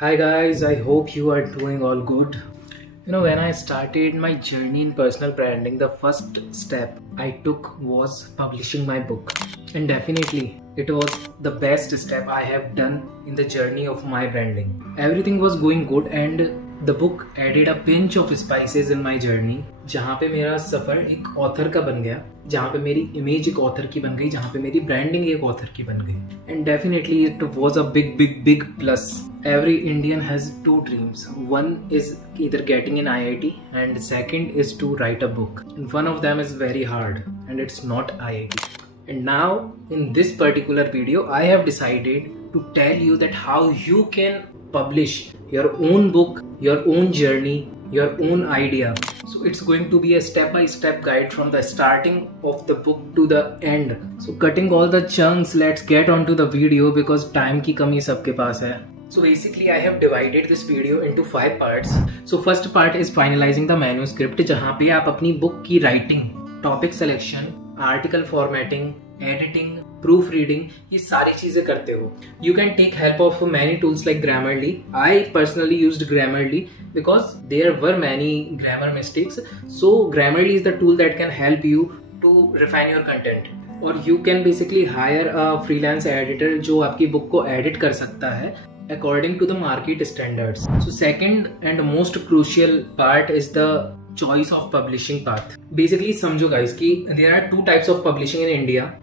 Hi guys, I hope you are doing all good. When I started my journey in personal branding, the first step I took was publishing my book. And definitely, it was the best step I have done in the journey of my branding. Everything was going good and the book added a pinch of spices in my journey. जहाँ पे मेरा सफर एक author का बन गया, जहाँ पे मेरी इमेज एक ऑथर की बन गई, जहाँ पे मेरी ब्रांडिंग एक ऑथर की बन गई. And definitely it was a big plus. Every Indian has two dreams. One is either getting in IIT and second is to write a book. And one of them is very hard and it's not IIT. And now in this particular video, I have decided to tell you that how you can publish your own book, your own journey, your own idea. So it's going to be a step-by-step guide from the starting of the book to the end. So cutting all the chunks, let's get on to the video because time की कमी सबके पास है. So basically I have divided this video into 5 parts. So first part is finalizing the manuscript जहाँ पे आप अपनी book की writing, topic selection, article formatting, editing, proofreading ये सारी चीजें करते हो. You can take help of many tools like Grammarly. I personally used Grammarly because there were many grammar mistakes. So Grammarly is the tool that can help you to refine your content. और you can basically hire a freelance editor जो आपकी book को edit कर सकता है according to the market standards. So second and most crucial part is the choice of publishing path. Basically समझो guys कि there are two types of publishing in India.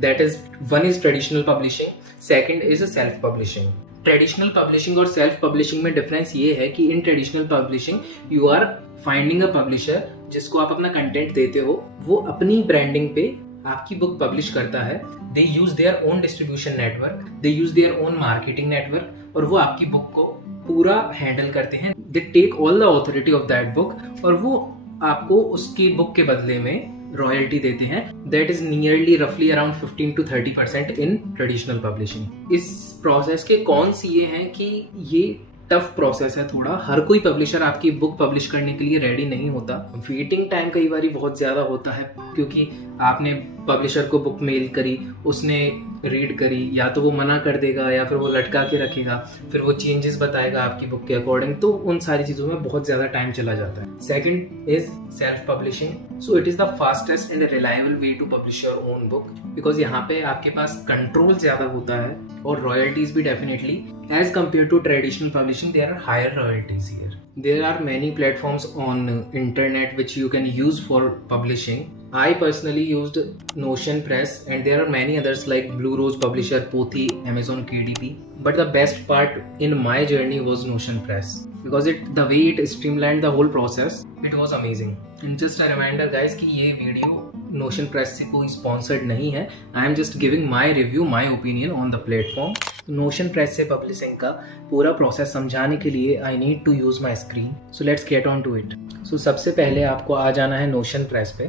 That is, one is traditional publishing, second is self publishing. Traditional publishing और self publishing में difference ये है कि in traditional publishing you are finding a publisher जिसको आप अपना content देते हो, वो अपनी ब्रांडिंग पे आपकी बुक पब्लिश करता है. They use their own distribution network, they use their own marketing network और वो आपकी बुक को पूरा हैंडल करते हैं. They take all the authority of that book और वो आपको उसकी बुक के बदले में रॉयल्टी देते हैं. दैट इज नियरली रफली around 15 to 30% in traditional publishing. इस प्रोसेस के कौन सी ये हैं कि ये टफ प्रोसेस है थोड़ा. हर कोई पब्लिशर आपकी बुक पब्लिश करने के लिए रेडी नहीं होता. वेटिंग टाइम कई बार बहुत ज्यादा होता है क्योंकि आपने पब्लिशर को बुक मेल करी, उसने रीड करी, या तो वो मना कर देगा या फिर वो लटका के रखेगा, फिर वो चेंजेस बताएगा आपकी बुक के अकॉर्डिंग. तो उन सारी चीजों में बहुत ज्यादा टाइम चला जाता है. Second is self publishing. So it is the fastest and reliable way to publish your own book because यहाँ पे आपके पास कंट्रोल ज्यादा होता है और रॉयल्टीज भी definitely as compare to traditional publishing there are higher royalties here. There are many platforms on internet which you can use for publishing. I personally used Notion Press and there are many others like Blue Rose Publisher, Pothi, Amazon KDP. But the best part in my journey was Notion Press because the way it streamlined the whole process, it was amazing. And just a reminder guys कि ये video Notion Press से कोई sponsored नहीं है. I am just giving my review, my opinion on the platform. Notion press से publishing का पूरा process समझाने के लिए I need to use my screen. So let's get on to it. So सबसे पहले आपको आ जाना है नोशन प्रेस पे.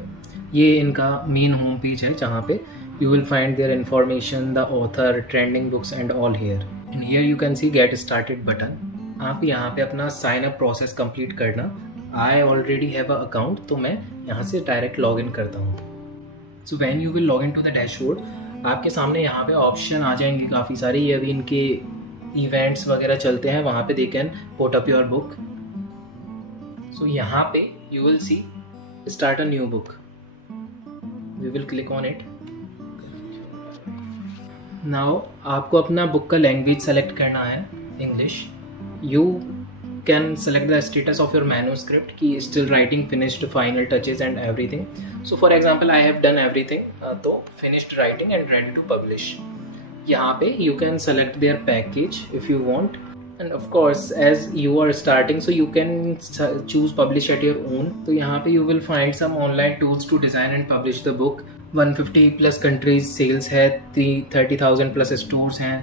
ये इनका मेन होम पेज है जहाँ पे you will find their information, the author, trending books and all here. And here you can see get started button. आप यहाँ पे अपना साइन अप प्रोसेस कंप्लीट करना. I already have a account तो मैं यहाँ से डायरेक्ट लॉग इन करता हूँ. So when you will log in to the dashboard आपके सामने यहाँ पे ऑप्शन आ जाएंगे काफ़ी सारे. ये अभी इनके इवेंट्स वगैरह चलते हैं, वहाँ पे they can put up your book. So यहाँ पे you will see start a new book. We will click on it. Now आपको अपना बुक का लैंग्वेज सेलेक्ट करना है, English. You can select the status of your manuscript कि still writing, finished, final touches and everything. So for example I have done everything, तो finished writing and ready to publish. यहाँ पे you can select their package if you want and of course as you are starting so you can choose publish at your own. तो यहाँ पे you will find some online tools to design and publish the book. 150 plus countries sales है, 30,000 plus stores हैं.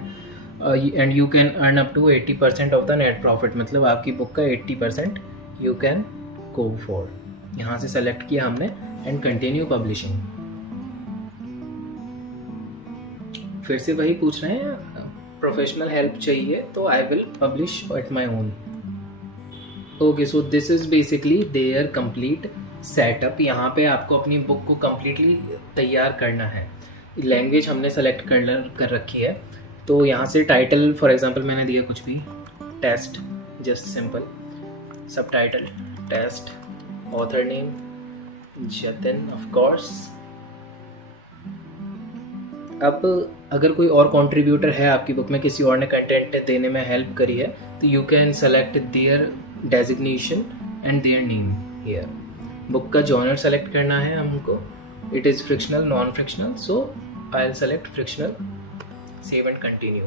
And you can earn up to 80% of the net profit. मतलब आपकी book का 80% you can go for. यहाँ से select किया हमने and continue publishing. फिर से वही पूछ रहे हैं प्रोफेशनल हेल्प चाहिए तो I will publish at my own. Okay, so this is basically their complete setup. यहाँ पे आपको अपनी बुक को कम्प्लीटली तैयार करना है. लैंग्वेज हमने सेलेक्ट कर रखी है तो यहाँ से टाइटल फॉर एग्जांपल मैंने दिया कुछ भी test, just simple. Subtitle test. Author name Jatin, of course. अब अगर कोई और कंट्रीब्यूटर है आपकी बुक में, किसी और ने कंटेंट देने में हेल्प करी है, तो you can select their designation and their name here. Book का जॉनर सेलेक्ट करना है हमको. It is fictional, non fictional, so I will select fictional. Save and continue.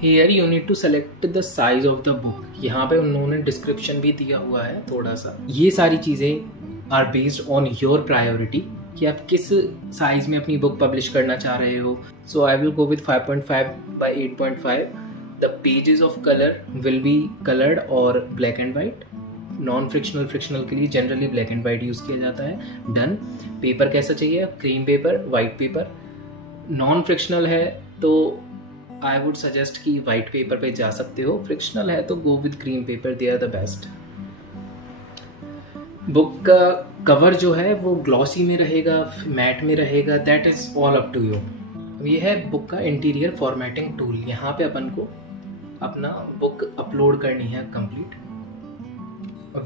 Here you need to select the size of the book. यहाँ पे उन्होंने description भी दिया हुआ है थोड़ा सा. ये सारी चीज़ें are based on your priority कि आप किस साइज में अपनी बुक पब्लिश करना चाह रहे हो. So I will go with 5.5 by 8.5. The pages of colour will be coloured और black and white. Non fictional, fictional के लिए generally black and white use किया जाता है. डन. पेपर कैसा चाहिए? Cream paper, white paper. Non fictional है तो आई वुड सजेस्ट कि वाइट पेपर पे जा सकते हो. फ्रिक्शनल है तो go with cream paper, they are the best. Book का कवर जो है वो ग्लॉसी में रहेगा, मैट में रहेगा, that is all up to you. ये है बुक का इंटीरियर फॉर्मेटिंग टूल. यहाँ पे अपन को अपना बुक अपलोड करनी है complete.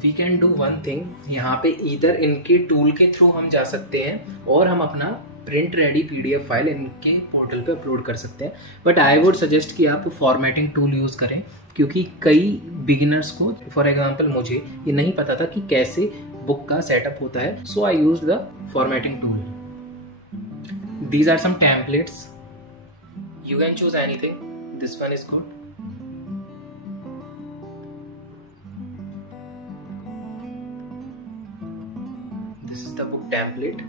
We can do one thing. यहाँ पे इधर इनके टूल के थ्रू हम जा सकते हैं और हम अपना प्रिंट रेडी PDF फाइल इनके पोर्टल पे अपलोड कर सकते हैं. बट आई वुड सजेस्ट कि आप फॉर्मेटिंग टूल यूज़ करें, क्योंकि कई बिगिनर्स को, फॉर एग्जांपल मुझे ये नहीं पता था कि कैसे बुक का सेटअप होता है. So I used the formatting tool. These are some templates. You can choose anything. This one is good. This is the book template.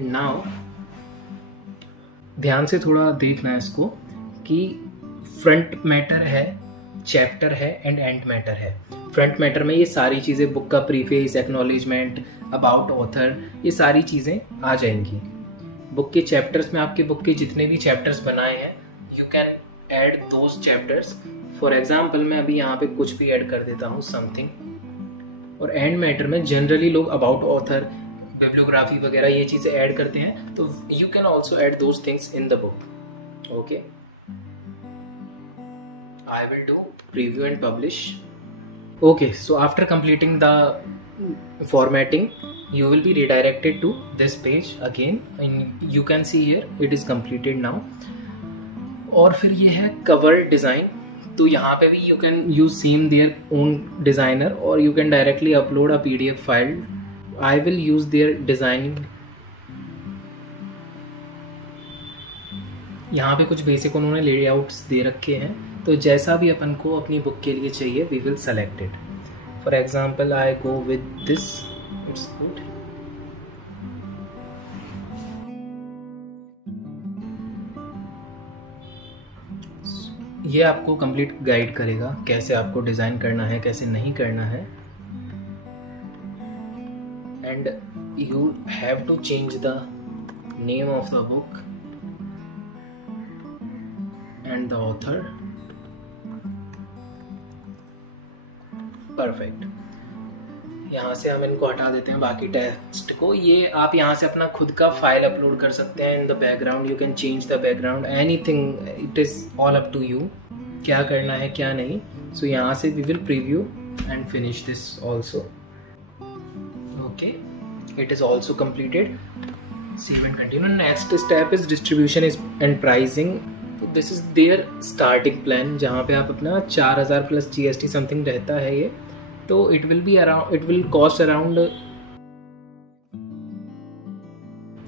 Now ध्यान से थोड़ा देखना है इसको कि फ्रंट मैटर है, चैप्टर है एंड एंड मैटर है. फ्रंट मैटर में ये सारी चीज़ें, बुक का प्रीफेस, एक्नॉलेजमेंट, अबाउट ऑथर, ये सारी चीज़ें आ जाएंगी. बुक के चैप्टर्स में आपके बुक के जितने भी चैप्टर्स बनाए हैं, you can add those chapters. For example मैं अभी यहाँ पे कुछ भी ऐड कर देता हूँ, समथिंग. और एंड मैटर में जनरली लोग अबाउट ऑथर, बिब्लियोग्राफी वगैरह ये चीज़ें ऐड करते हैं, तो you can also add those things in the book. Okay, I will do preview and publish. Okay, so after completing the formatting, you will be redirected to this page again, and you can see here it is completed now. और फिर ये है cover design. तो यहाँ पे भी you can use same their own designer, or you can directly upload a PDF file. I will use their design. यहाँ पे कुछ बेसिक उन्होंने लेआउट्स दे रखे हैं, तो जैसा भी अपन को अपनी बुक के लिए चाहिए we will select it. For example I go with this. It's good. ये आपको कंप्लीट गाइड करेगा कैसे आपको डिज़ाइन करना है, कैसे नहीं करना है. And you have to change the name of the book and the author. Perfect. यहाँ से हम इनको हटा देते हैं बाकी टेक्स्ट को. ये आप यहाँ से अपना खुद का फाइल अपलोड कर सकते हैं. In the background you can change the background, anything. It is all up to you क्या करना है क्या नहीं. सो यहाँ से we will preview and finish this also. Okay, it is also completed. Save and continue. Next step is distribution and pricing. This is their starting plan, जहाँ पे आप अपना 4000 प्लस GST समथिंग रहता है ये. तो it will cost around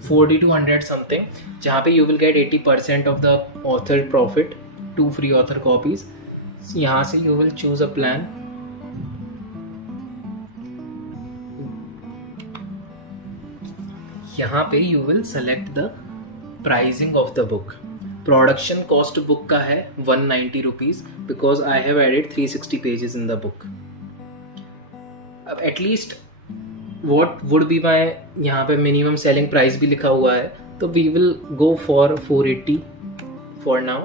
40 to 100 something, जहाँ पे you will get 80% of the author profit, 2 free author copies. यहाँ से you will choose a plan. यहाँ पे you will select the pricing of the book. Production cost book का है 190 rupees, because I have added 360 pages in the book. अब at least what would be my, यहाँ पे minimum selling price भी लिखा हुआ है, तो we will go for 480 for now.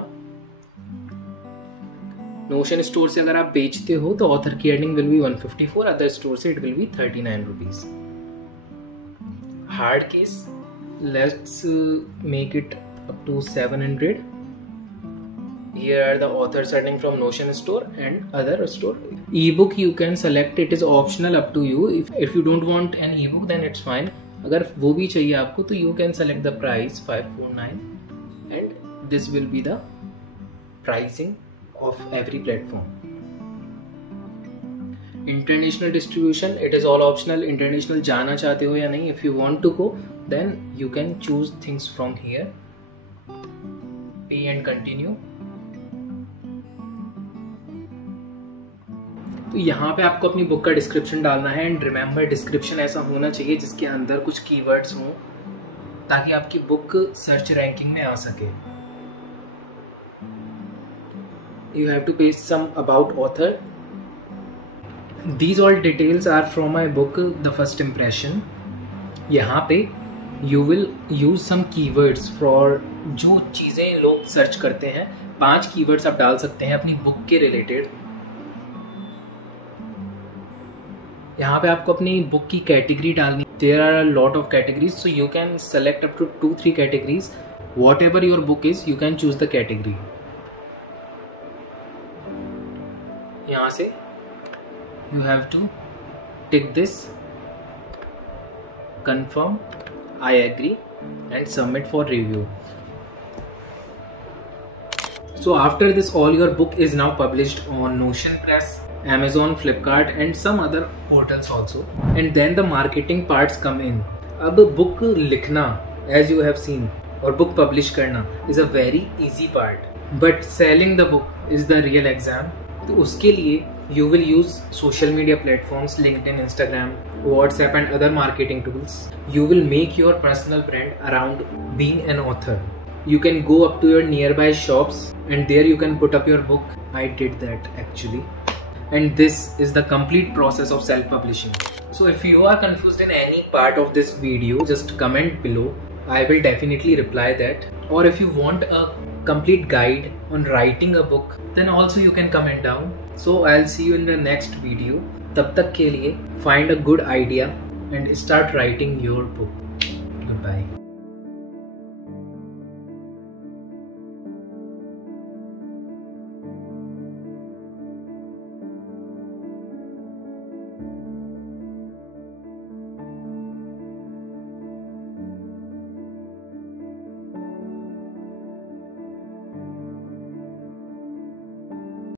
Notion store से अगर आप बेचते हो तो ऑथर की earning will be 154, other store से it will be 39 rupees. hard case. Let's make it up to 700. Here are the authors earning from Notion store and other store. Ebook you can select, it is optional, up to you. If you don't want an ebook then it's fine. अगर वो भी चाहिए आपको तो you can select the price 549 and this will be the pricing of every platform. International distribution, it is all optional. International जाना चाहते हो या नहीं, if you want to go then you can choose things from here. Pay and continue. तो यहाँ पे आपको अपनी बुक का डिस्क्रिप्शन डालना है एंड रिमेंबर डिस्क्रिप्शन ऐसा होना चाहिए जिसके अंदर कुछ कीवर्ड्स हों ताकि आपकी बुक सर्च रैंकिंग में आ सके. You have to paste some about author. These all details are from my book The First Impression. यहाँ पे you will use some keywords for जो चीज़ें लोग सर्च करते हैं. 5 कीवर्ड्स आप डाल सकते हैं अपनी बुक के रिलेटेड. यहाँ पे आपको अपनी बुक की कैटेगरी डालनी. There are a lot of categories, so you can select up to 2-3 categories. Whatever your book is, you can choose the category. यहाँ से you have to tick this, confirm, I agree, and submit for review. So after this, all your book is now published on Notion Press, Amazon, Flipkart and some other portals also. And then the marketing parts come in. अब book लिखना, as you have seen, और book publish करना is a very easy part. But selling the book is the real exam. तो उसके लिए you will use social media platforms, LinkedIn, Instagram, WhatsApp and other marketing tools. You will make your personal brand around being an author. You can go up to your nearby shops and there you can put up your book. I did that actually. And this is the complete process of self-publishing. So if you are confused in any part of this video, just comment below. I will definitely reply that. Or if you want a complete guide on writing a book, then also you can comment down. So I'll see you in the next video. तब तक के लिए find a good idea and start writing your book. Goodbye.